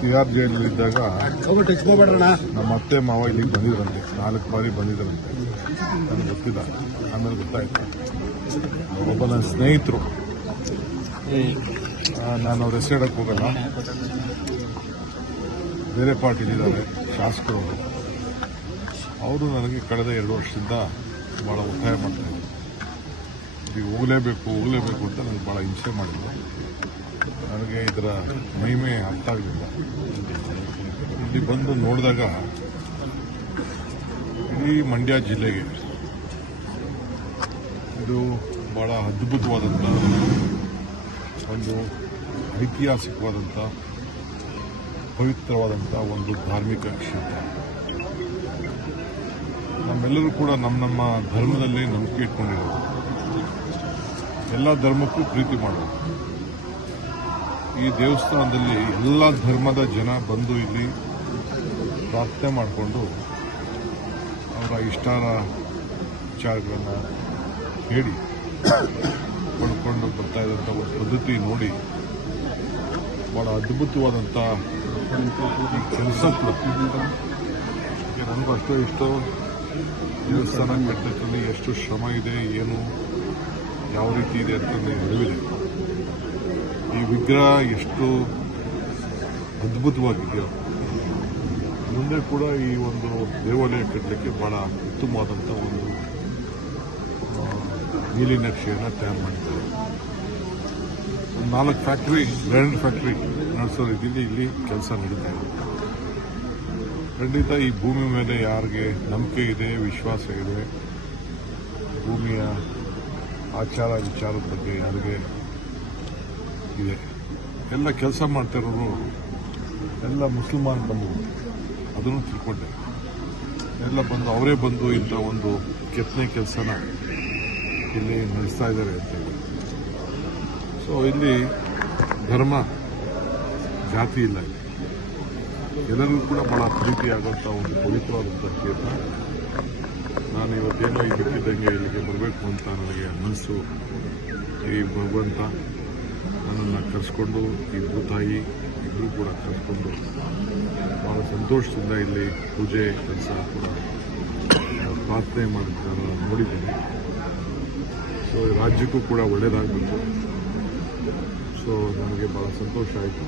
ತಿಹಾರ್ ಜೈಲಲ್ಲಿದ್ದಾಗ ನಮ್ಮ ಅತ್ತೆ ಮಾವ ಇಲ್ಲಿಗೆ ಬಂದಿದ್ರಂತೆ, 4 ಬಾರಿ ಬಂದಿದ್ರಂತೆ. ನನಗೆ ಗೊತ್ತಿಲ್ಲ, ಆಮೇಲೆ ಗೊತ್ತಾಯ್ತು. ಒಬ್ಬ ನನ್ನ ಸ್ನೇಹಿತರು, ನಾನು ಅವ್ರ ಹೆಸರು ಹೇಳಕ್ಕೆ ಹೋಗಲ್ಲ, ಬೇರೆ ಪಾರ್ಟಿಲಿದ್ದಾರೆ, ಶಾಸಕರು. ಅವರು ನನಗೆ ಕಳೆದ 2 ವರ್ಷದಿಂದ ಭಾಳ ಒತ್ತಾಯ ಮಾಡ್ತಾಯಿದ್ರು. ಈಗ ಹೋಗಲೇಬೇಕು ಅಂತ ನನಗೆ ಭಾಳ ಹಿಂಸೆ ಮಾಡಿದ್ರು. ನನಗೆ ಇದರ ಮಹಿಮೆ ಅರ್ಥ ಆಗಲಿಲ್ಲ. ಇಲ್ಲಿ ಬಂದು ನೋಡಿದಾಗ ಇಡೀ ಮಂಡ್ಯ ಜಿಲ್ಲೆಗೆ ಇದು ಭಾಳ ಅದ್ಭುತವಾದಂಥ ಒಂದು ಐತಿಹಾಸಿಕವಾದಂಥ ಪವಿತ್ರವಾದಂಥ ಒಂದು ಧಾರ್ಮಿಕ ಕ್ಷೇತ್ರ. ನಮ್ಮೆಲ್ಲರೂ ಕೂಡ ನಮ್ಮ ಧರ್ಮದಲ್ಲಿ ನಂಬಿಕೆ ಇಟ್ಕೊಂಡಿರೋದು, ಎಲ್ಲ ಧರ್ಮಕ್ಕೂ ಪ್ರೀತಿ ಮಾಡೋದು. ಈ ದೇವಸ್ಥಾನದಲ್ಲಿ ಎಲ್ಲ ಧರ್ಮದ ಜನ ಬಂದು ಇಲ್ಲಿ ಪ್ರಾರ್ಥನೆ ಮಾಡಿಕೊಂಡು ಅವರ ಇಷ್ಟಾರ ವಿಚಾರಗಳನ್ನು ಹೇಳಿ ಪಡ್ಕೊಂಡು ಬರ್ತಾ ಇದ್ದಂಥ ಒಂದು ಪದ್ಧತಿ ನೋಡಿ ಭಾಳ ಅದ್ಭುತವಾದಂಥ ಈ ಕೆಲಸ ಕೂಡ. ನನಗೂ ಅಷ್ಟೋ ಇಷ್ಟೋ ದೇವಸ್ಥಾನ ಕಟ್ಟಡದಲ್ಲಿ ಎಷ್ಟು ಶ್ರಮ ಇದೆ, ಏನು ಯಾವ ರೀತಿ ಇದೆ ಅಂತ ನನಗೆ ಅರಿವಿದೆ. ಈ ವಿಗ್ರಹ ಎಷ್ಟು ಅದ್ಭುತವಾಗಿದೆಯೋ, ಮುಂದೆ ಕೂಡ ಈ ಒಂದು ದೇವಾಲಯ ಕಟ್ಟಲಿಕ್ಕೆ ಬಹಳ ಉತ್ತಮವಾದಂಥ ಒಂದು ನೀಲಿ ನಕ್ಷೆಯನ್ನು ತಯಾರು ಮಾಡಿದ್ದಾರೆ. 4 ಫ್ಯಾಕ್ಟ್ರಿ, ಗ್ರ್ಯಾಂಡ್ ಫ್ಯಾಕ್ಟ್ರಿ ನಡೆಸೋ ರೀತಿಯಲ್ಲಿ ಇಲ್ಲಿ ಕೆಲಸ ನಡೀತಾ ಇದೆ. ಖಂಡಿತ ಈ ಭೂಮಿ ಮೇಲೆ ಯಾರಿಗೆ ನಂಬಿಕೆ ಇದೆ, ವಿಶ್ವಾಸ ಇದೆ, ಭೂಮಿಯ ಆಚಾರ ವಿಚಾರದ ಬಗ್ಗೆ ಯಾರಿಗೆ ಇದೆ, ಎಲ್ಲ ಕೆಲಸ ಮಾಡ್ತಿರೋರು ಎಲ್ಲ ಮುಸಲ್ಮಾನ್ ಬಂದು ಅದನ್ನು ತಿಳ್ಕೊಂಡೆ. ಎಲ್ಲ ಬಂದು ಅವರೇ ಬಂದು ಇಂಥ ಒಂದು ಕೆತ್ತನೆ ಕೆಲಸನ ಇಲ್ಲಿ ನಡೆಸ್ತಾ ಇದ್ದಾರೆ ಅಂತೇಳಿ. ಸೊ ಇಲ್ಲಿ ಧರ್ಮ ಜಾತಿ ಇಲ್ಲ, ಎಲ್ಲರಿಗೂ ಕೂಡ ಬಹಳ ಪ್ರೀತಿಯಾಗುವಂಥ ಒಂದು ಪವಿತ್ರವಾದಂಥ ಕ್ಷೇತ್ರ. ನಾನು ಇವತ್ತೇನೋ ಇದಕ್ಕಿದ್ದಂಗೆ ಇಲ್ಲಿಗೆ ಬರಬೇಕು ಅಂತ ನನಗೆ ಮನಸ್ಸು, ಈ ಭಗವಂತ ನನ್ನನ್ನು ಕರೆಸ್ಕೊಂಡು, ಈ ಭೂತಾಯಿ ಇಬ್ಬರು ಕೂಡ ಕರೆಸ್ಕೊಂಡು ಭಾಳ ಸಂತೋಷದಿಂದ ಇಲ್ಲಿ ಪೂಜೆ ಕೆಲಸ ಕೂಡ ಪ್ರಾರ್ಥನೆ ಮಾಡೋದನ್ನು ನೋಡಿದ್ದೀನಿ. ಸೊ ರಾಜ್ಯಕ್ಕೂ ಕೂಡ ಒಳ್ಳೆಯದಾಗಬೇಕು. ಸೊ ನನಗೆ ಭಾಳ ಸಂತೋಷ ಆಯಿತು.